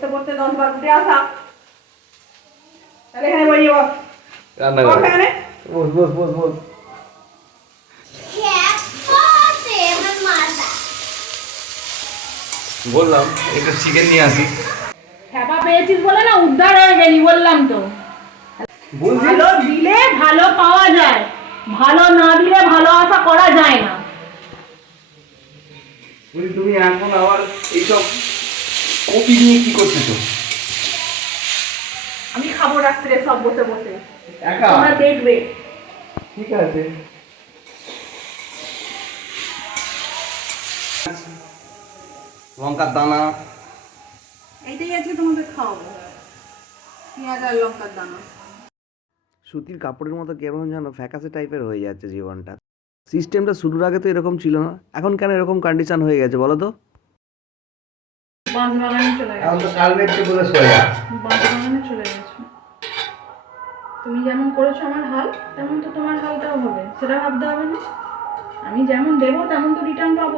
পড়তে পড়তে দশ বার উঠে আসা। তাহলে এখানে বসিয়ে বস। রান্না বস এখানে। বস বস বস বস। বললাম একটু চিকেন নিয়ে আসি। হ্যাপা পেয়েছিস বলে না উদ্ধার হয়ে গেলি বললাম তো। ভালো দিলে ভালো পাওয়া যায়। ভালো না দিলে ভালো আশা করা যায় না। তুমি এখন আবার এইসব কপি নিয়ে কি করতেছো আমি খাব রাত্রে সব বসে বসে। একা? তোমরা দেখবে। ঠিক আছে। লঙ্কার দানা। এইটাই আজকে তোমাদের খাওয়াবো। পেঁয়াজ আর লঙ্কার দানা। সুতির কাপড়ের মতো কেমন যেন ফ্যাকাসে টাইপের হয়ে যাচ্ছে জীবনটা। সিস্টেমটা শুরুর আগে তো এরকম ছিল না এখন কেন এরকম কন্ডিশন হয়ে গেছে বলো তো? বাঁশ বাগানে চলে গেছে। এখন তো কালমেটকে বলে সোয়া বাঁশ বাগানে চলে গেছে। তুমি যেমন করেছ আমার হাল তেমন তো তোমার হালটাও হবে। সেটা ভাবতে হবে না। আমি যেমন দেবো তেমন তো রিটার্ন পাবো।